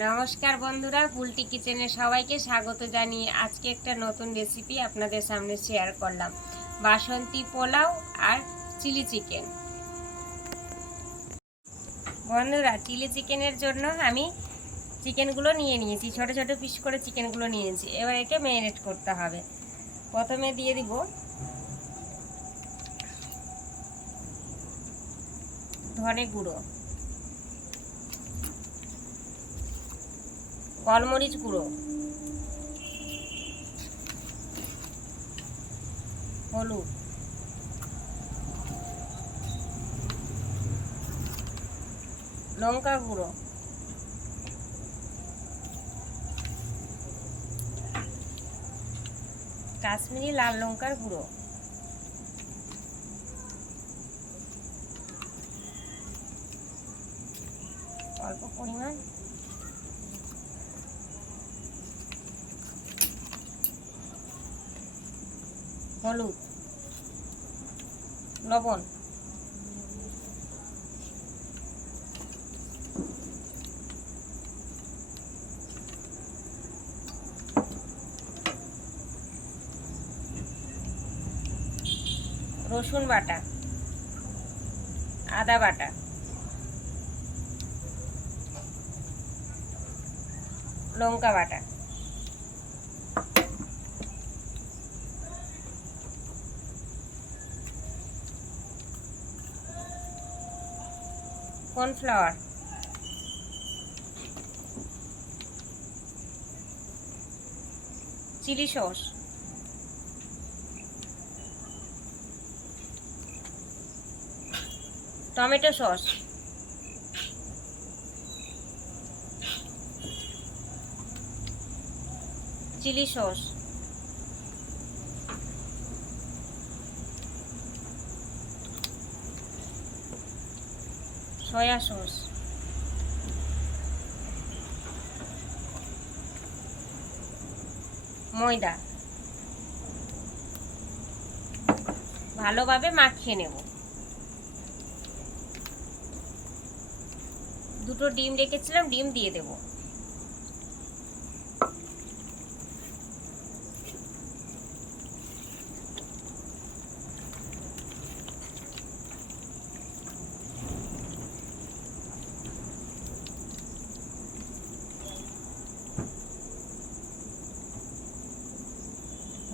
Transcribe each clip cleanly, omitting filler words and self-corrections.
নমস্কার বন্ধুরা, ফুলটি কিচেনে সবাইকে স্বাগত জানিয়ে আজকে একটা নতুন রেসিপি আপনাদের সামনে শেয়ার করলাম। বাসন্তী পোলাও আর চিলি চিকেন। বন্ধুরা, চিলি চিকেনের জন্য আমি চিকেনগুলো নিয়ে নিয়েছি, ছোট ছোট পিস করে চিকেনগুলো নিয়েছি। এবার একে ম্যারিনেট করতে হবে। প্রথমে দিয়ে দিব ধনে গুঁড়ো, গোলমরিচ গুঁড়ো, হলুদ, লঙ্কা গুঁড়ো, কাশ্মীরি লাল লঙ্কার গুঁড়ো, অল্প পরিমাণ হলুদ, লবণ, রসুন বাটা, আদা বাটা, লঙ্কা বাটা, cornflour, chilli sauce, tomato sauce, chilli sauce, soya sauce, ময়দা ভালোভাবে মাখিয়ে নেব। দুটো ডিম রেখেছিলাম, ডিম দিয়ে দেব।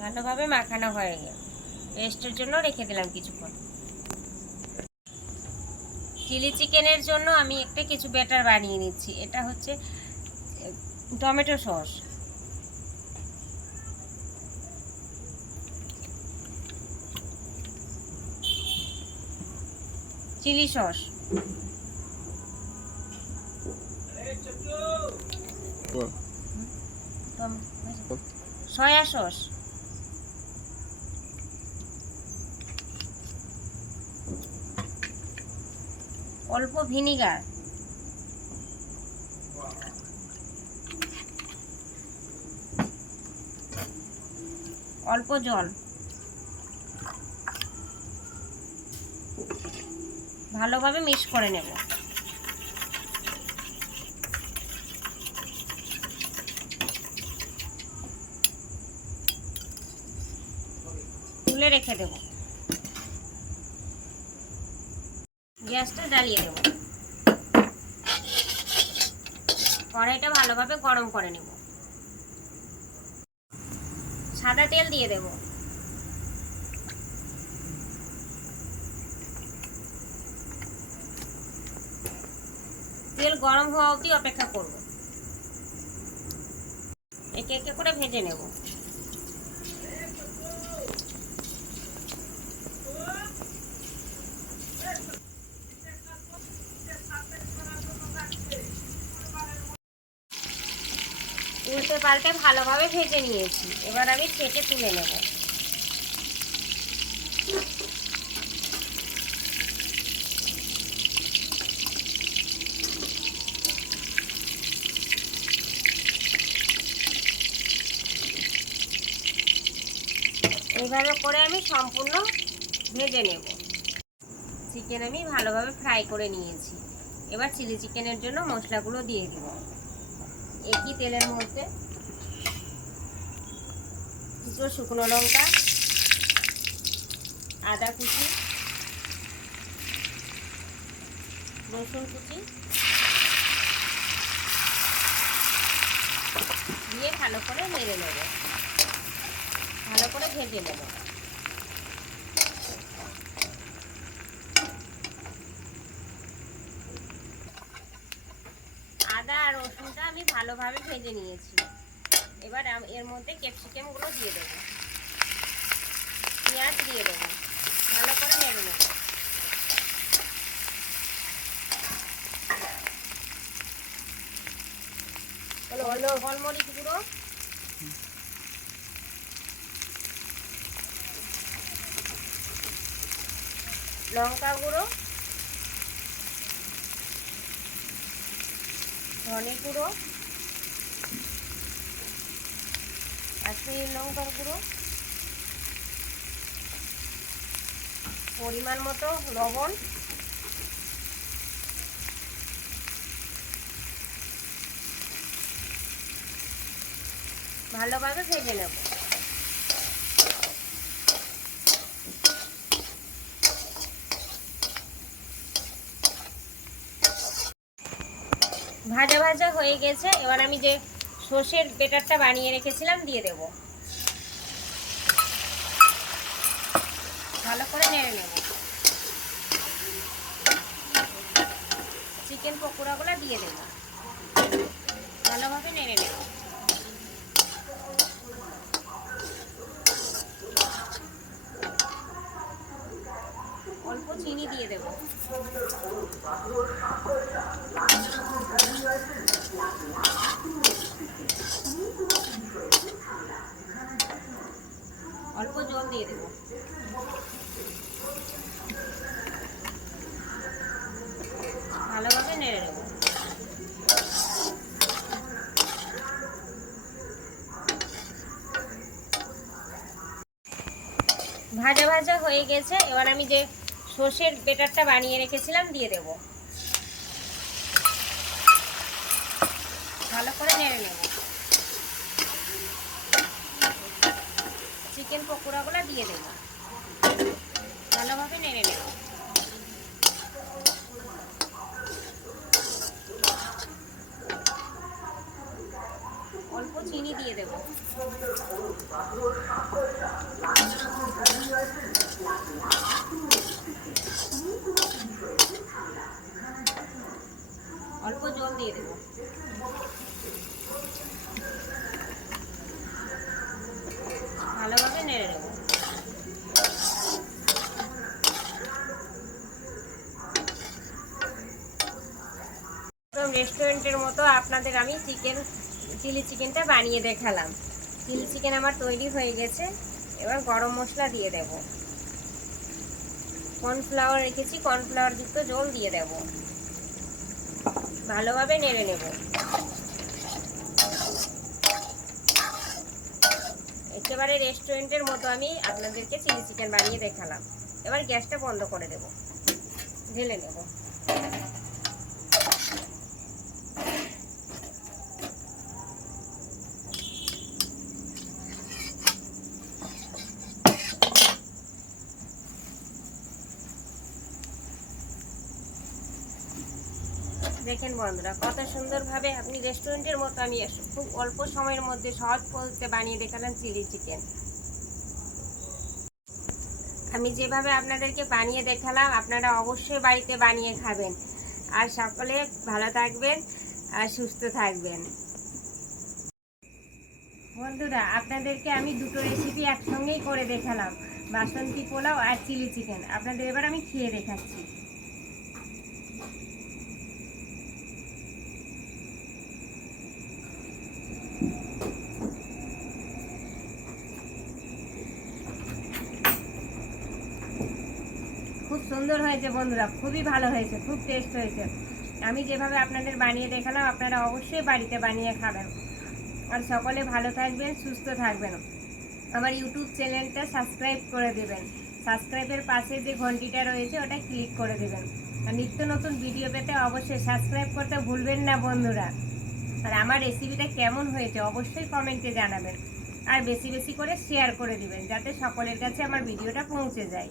ভালোভাবে মাখানো হয়ে গেল, রেস্টের জন্য রেখে দিলাম কিছুক্ষণ। চিলি চিকেনের জন্য আমি একটা কিছু ব্যাটার বানিয়ে নিচ্ছি। এটা হচ্ছে tomato sauce, chilli sauce, soya sauce, অল্প ভিনিগার, অল্প জল, ভালোভাবে মিক্স করে নেব। তুলে রেখে দেব। গ্যাসটা জ্বালিয়ে দেব। কড়াইটা ভালোভাবে গরম করে নেব। সাদা তেল দিয়ে দেব। তেল গরম হওয়া অবধি অপেক্ষা করব। একে একে করে ভেজে নেব। উল্টে পাল্টে ভালোভাবে ভেজে নিয়েছি। এবার আমি ছেঁকে তুলে নেব। এইভাবে করে আমি সম্পূর্ণ ভেজে নেব। চিকেন আমি ভালোভাবে ফ্রাই করে নিয়েছি। এবার চিলি চিকেনের জন্য মশলাগুলো দিয়ে দেব। একই তেলের মধ্যে দুটো শুকনো লঙ্কা, আদা কুচি, রসুন কুচি দিয়ে ভালো করে নেড়ে নেব, ভালো করে ভেজে নেব। আদা আর রসুনটা আমি ভালোভাবে ভেজে নিয়েছি। এবার এর মধ্যে ক্যাপসিকামগুলো দিয়ে দেবো, পেঁয়াজ দিয়ে দেবো, ভালো করে নেড়ে নেব। গোলমরিচ গুঁড়ো, লঙ্কা গুঁড়ো, ধনে গুঁড়ো, কাশ্মীরি লঙ্কার গুঁড়ো, পরিমাণ মতো লবণ, ভালোভাবে ভেজে নেব। ভাজা ভাজা হয়ে গেছে। এবার আমি যে সর্ষের বেটারটা বানিয়ে রেখেছিলাম দিয়ে দেব, ভালো করে নেড়ে নেব। চিকেন পকোড়াগুলো দিয়ে দেব, ভালোভাবে নেড়ে নেব। অল্প চিনি দিয়ে দেব, অল্প জল দিয়ে দেব। ভালোভাবে নেড়ে নেব। ভাজা ভাজা হয়ে গেছে। এবার আমি যে সর্ষের বেটারটা বানিয়ে রেখেছিলাম দিয়ে দেব, ভালো করে নেড়ে নেব। চিকেন পকোড়াগুলো দিয়ে দেব, ভালোভাবে নেড়ে নেব। অল্প চিনি দিয়ে দেব, অল্প জল দিয়ে দেব। ভালোভাবে নেড়ে নেব। রেস্টুরেন্টের মতো আপনাদের আমি চিলি চিকেনটা বানিয়ে দেখালাম। চিলি চিকেন আমার তৈরি হয়ে গেছে। এবার গরম মশলা দিয়ে দেব, কর্নফ্লাওয়ার রেখেছি, কর্নফ্লাওয়ার যুক্ত জল দিয়ে দেব, ভালোভাবে নেড়ে নেব। একেবারে রেস্টুরেন্টের মতো আমি আপনাদেরকে চিলি চিকেন বানিয়ে দেখালাম। এবার গ্যাসটা বন্ধ করে দেব, ঢেলে নেব। দেখেন বন্ধুরা, কত সুন্দরভাবে আপনি রেস্টুরেন্টের মতো আমি খুব অল্প সময়ের মধ্যে সহজ পদ্ধতিতে বানিয়ে দেখালাম চিলি চিকেন। আমি যেভাবে আপনাদেরকে বানিয়ে দেখালাম আপনারা অবশ্যই বাড়িতে বানিয়ে খাবেন। আর সকলে ভালো থাকবেন আর সুস্থ থাকবেন। বন্ধুরা, আপনাদেরকে আমি দুটো রেসিপি একসঙ্গেই করে দেখালাম, বাসন্তী পোলাও আর চিলি চিকেন। আপনাদের এবার আমি খেয়ে দেখাচ্ছি। খুব সুন্দর হয়েছে বন্ধুরা, খুবই ভালো হয়েছে, খুব টেস্ট হয়েছে। আমি যেভাবে আপনাদের বানিয়ে দেখালাম আপনারা অবশ্যই বাড়িতে বানিয়ে খাবেন। আর সকলে ভালো থাকবেন, সুস্থ থাকবেন। আমার ইউটিউব চ্যানেলটা সাবস্ক্রাইব করে দেবেন। সাবস্ক্রাইবের পাশে যে ঘন্টিটা রয়েছে ওটা ক্লিক করে দেবেন। আর নিত্য নতুন ভিডিও পেতে অবশ্যই সাবস্ক্রাইব করতে ভুলবেন না বন্ধুরা। আর আমার রেসিপিটা কেমন হয়েছে অবশ্যই কমেন্টে জানাবেন। আর বেশি বেশি করে শেয়ার করে দিবেন যাতে সকলের কাছে আমার ভিডিওটা পৌঁছে যায়।